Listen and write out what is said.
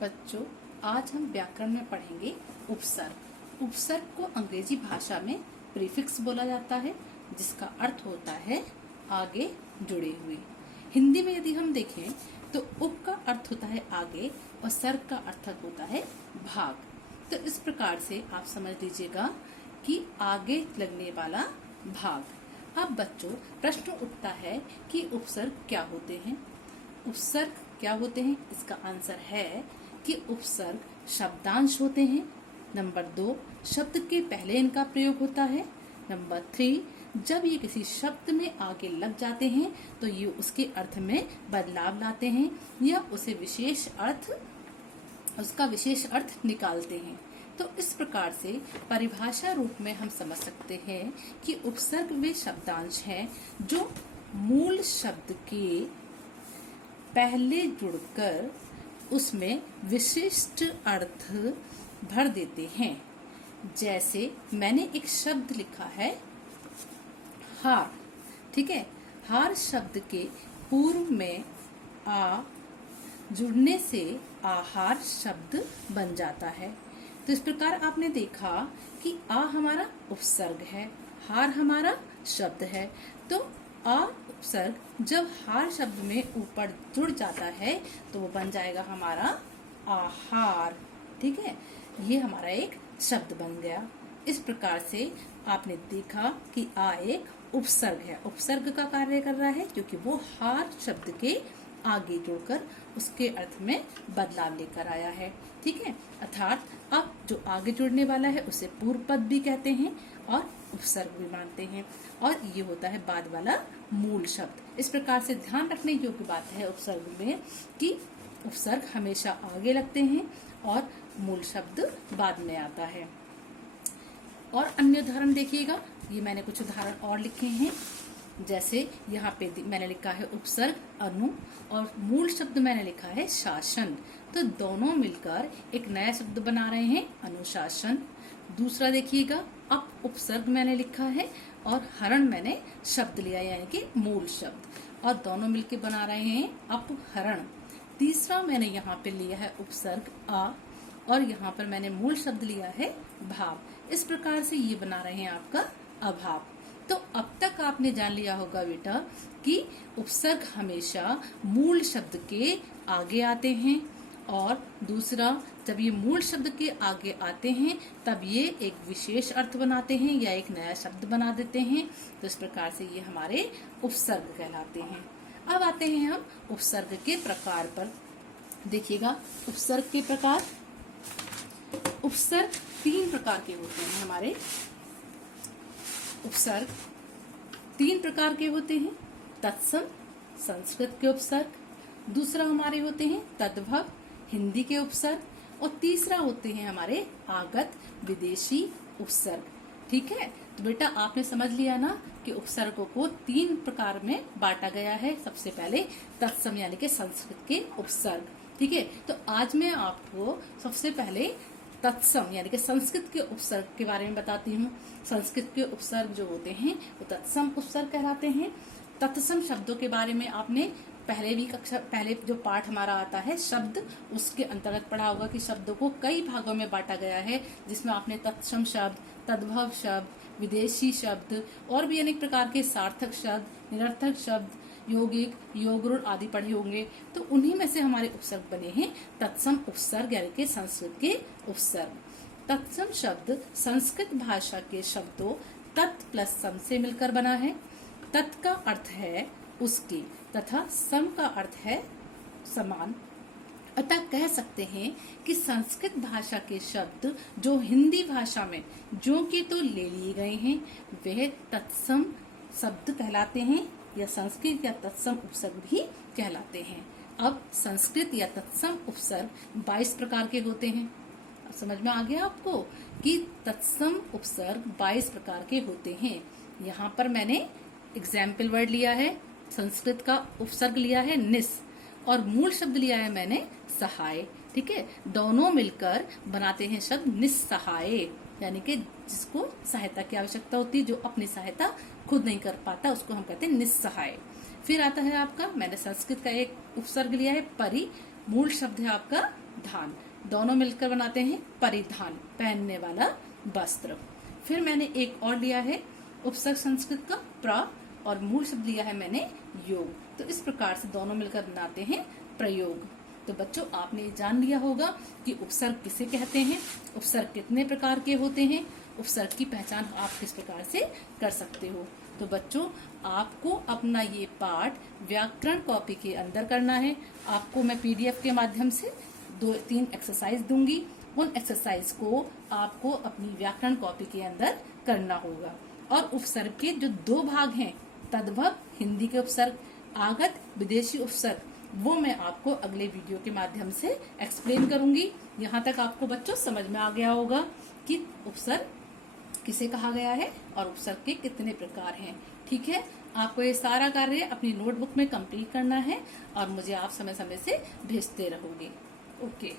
बच्चों, आज हम व्याकरण में पढ़ेंगे उपसर्ग। उपसर्ग को अंग्रेजी भाषा में प्रीफिक्स बोला जाता है, जिसका अर्थ होता है आगे जुड़े हुए। हिंदी में यदि हम देखें तो उप का अर्थ होता है आगे और सर्ग का अर्थ होता है भाग। तो इस प्रकार से आप समझ लीजिएगा कि आगे लगने वाला भाग। अब बच्चों, प्रश्न उठता है कि उपसर्ग क्या होते हैं। उपसर्ग क्या होते हैं, इसका आंसर है कि उपसर्ग शब्दांश होते हैं। नंबर 2, शब्द के पहले इनका प्रयोग होता है। नंबर 3, जब ये किसी शब्द में आगे लग जाते हैं तो ये उसके अर्थ में बदलाव लाते हैं या उसका विशेष अर्थ निकालते हैं। तो इस प्रकार से परिभाषा रूप में हम समझ सकते हैं कि उपसर्ग वे शब्दांश हैं जो मूल शब्द के पहले जुड़कर उसमें विशिष्ट अर्थ भर देते हैं। जैसे मैंने एक शब्द लिखा है हार, ठीक है। हार शब्द के पूर्व में आ जुड़ने से आहार शब्द बन जाता है। तो इस प्रकार आपने देखा कि आ हमारा उपसर्ग है, हार हमारा शब्द है। तो आ उपसर्ग जब हार शब्द में ऊपर जुड़ जाता है तो वो बन जाएगा हमारा आहार, ठीक है। ये हमारा एक शब्द बन गया। इस प्रकार से आपने देखा कि आ एक उपसर्ग है, उपसर्ग का कार्य कर रहा है क्योंकि वो हार शब्द के आगे जुड़कर उसके अर्थ में बदलाव लेकर आया है, ठीक है। अर्थात अब जो आगे जुड़ने वाला है उसे पूर्व पद भी कहते हैं और उपसर्ग भी मानते हैं, और ये होता है बाद वाला मूल शब्द। इस प्रकार से ध्यान रखने योग्य बात है उपसर्ग में कि उपसर्ग हमेशा आगे लगते हैं और मूल शब्द बाद में आता है। और अन्य उदाहरण देखिएगा, ये मैंने कुछ उदाहरण और लिखे हैं। जैसे यहाँ पे मैंने लिखा है उपसर्ग अनु और मूल शब्द मैंने लिखा है शासन। तो दोनों मिलकर एक नया शब्द बना रहे हैं अनुशासन। दूसरा देखिएगा, अप उपसर्ग मैंने लिखा है और हरण मैंने शब्द लिया यानी कि मूल शब्द, और दोनों मिलकर बना रहे हैं अपहरण। तीसरा मैंने यहाँ पे लिया है उपसर्ग आ और यहाँ पर मैंने मूल शब्द लिया है भाव। इस प्रकार से ये बना रहे हैं आपका अभाव। तो अब तक आपने जान लिया होगा बेटा कि उपसर्ग हमेशा मूल शब्द के आगे आते हैं, और दूसरा जब ये मूल शब्द के आगे आते हैं तब ये एक विशेष अर्थ बनाते हैं या एक नया शब्द बना देते हैं। तो इस प्रकार से ये हमारे उपसर्ग कहलाते हैं। अब आते हैं हम उपसर्ग के प्रकार पर। देखिएगा उपसर्ग के प्रकार। उपसर्ग 3 प्रकार के होते हैं हमारे। उपसर्ग 3 प्रकार के होते हैं। तत्सम संस्कृत के उपसर्ग, दूसरा हमारे होते हैं तद्भव हिंदी के उपसर्ग, और तीसरा होते हैं हमारे आगत विदेशी उपसर्ग, ठीक है। तो बेटा आपने समझ लिया ना कि उपसर्गों को 3 प्रकार में बांटा गया है। सबसे पहले तत्सम यानी कि संस्कृत के उपसर्ग, ठीक है। तो आज मैं आपको सबसे पहले तत्सम यानी कि संस्कृत के उपसर्ग के बारे में बताती हूँ। संस्कृत के उपसर्ग जो होते हैं वो तत्सम उपसर्ग कहलाते हैं। तत्सम शब्दों के बारे में आपने पहले जो पाठ हमारा आता है शब्द, उसके अंतर्गत पढ़ा होगा कि शब्दों को कई भागों में बांटा गया है, जिसमें आपने तत्सम शब्द, तद्भव शब्द, विदेशी शब्द और भी अनेक प्रकार के सार्थक शब्द, निरर्थक शब्द, यौगिक, योगरूढ़ आदि पढ़े होंगे। तो उन्हीं में से हमारे उपसर्ग बने हैं तत्सम उपसर्ग यानी कि संस्कृत के उपसर्ग। तत्सम शब्द संस्कृत भाषा के शब्दों तत् प्लस सम से मिलकर बना है। तत् का अर्थ है उसकी तथा सम का अर्थ है समान। अतः कह सकते हैं कि संस्कृत भाषा के शब्द जो हिंदी भाषा में जो कि तो ले लिए गए हैं वह तत्सम शब्द कहलाते हैं, या संस्कृत या तत्सम उपसर्ग भी कहलाते हैं। अब संस्कृत या तत्सम उपसर्ग 22 प्रकार के होते हैं। अब समझ में आ गया आपको कि तत्सम उपसर्ग 22 प्रकार के होते हैं। यहाँ पर मैंने एग्जाम्पल वर्ड लिया है, संस्कृत का उपसर्ग लिया है निस और मूल शब्द लिया है मैंने सहाय, ठीक है। दोनों मिलकर बनाते हैं शब्द निस्सहाय, यानी कि जिसको सहायता की आवश्यकता होती है, जो अपनी सहायता खुद नहीं कर पाता उसको हम कहते हैं निस्सहाय। फिर आता है आपका, मैंने संस्कृत का एक उपसर्ग लिया है परि, मूल शब्द है आपका धान, दोनों मिलकर बनाते हैं परिधान, पहनने वाला वस्त्र। फिर मैंने एक और लिया है उपसर्ग संस्कृत का प्र, और मूल शब्द लिया है मैंने योग। तो इस प्रकार से दोनों मिलकर बनाते हैं प्रयोग। तो बच्चों, आपने ये जान लिया होगा कि उपसर्ग किसे कहते हैं, उपसर्ग कितने प्रकार के होते हैं, उपसर्ग की पहचान आप किस प्रकार से कर सकते हो। तो बच्चों, आपको अपना ये पाठ व्याकरण कॉपी के अंदर करना है। आपको मैं PDF के माध्यम से 2-3 एक्सरसाइज दूंगी। उन एक्सरसाइज को आपको अपनी व्याकरण कॉपी के अंदर करना होगा। और उपसर्ग के जो 2 भाग हैं, तद्भव हिंदी के उपसर्ग, आगत विदेशी उपसर्ग, वो मैं आपको अगले वीडियो के माध्यम से एक्सप्लेन करूंगी। यहाँ तक आपको बच्चों समझ में आ गया होगा कि उपसर्ग किसे कहा गया है और उपसर्ग के कितने प्रकार हैं। ठीक है, आपको ये सारा कार्य अपनी नोटबुक में कंप्लीट करना है और मुझे आप समय समय से भेजते रहोगे। ओके।